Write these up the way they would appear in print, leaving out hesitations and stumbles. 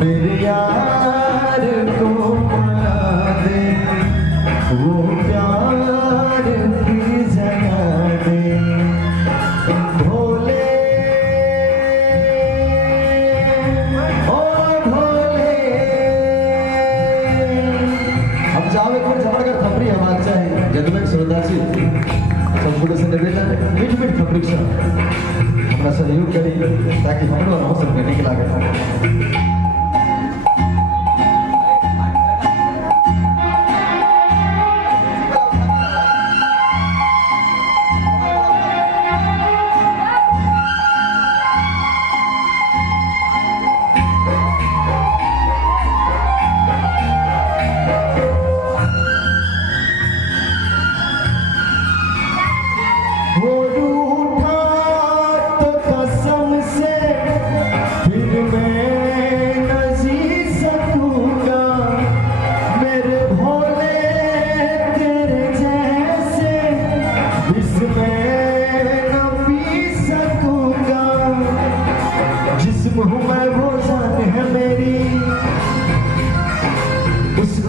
मेरे यार को मना दे, वो प्यार की जगा दे। भोले ओ भोले, अब जावे कोण जबरदस्त खबरी आवाज चाहिए जगमेक श्रोताची संपूर्ण निवेदन मीठ मीठ खबरी हमारा सहयोग करी ताकि हमरो अवसर में निक लागे।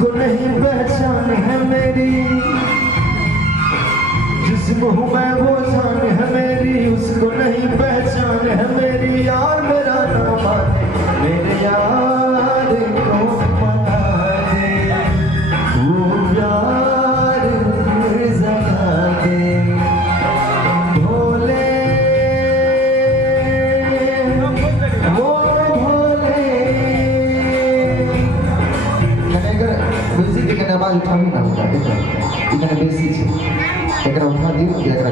नहीं पहचान है मेरी, जिस्म हूँ मैं वो जान है मेरी, उसको नहीं पहचान है मेरी। यार मेरा नाम आने, मेरे यार को मना दे, वो प्यार फिर जगा दे। भोले वो भोले, म्यूजिक के आवाज उठावी ना होता है, इतना बेसी है एकरा उठा दियो, एकरा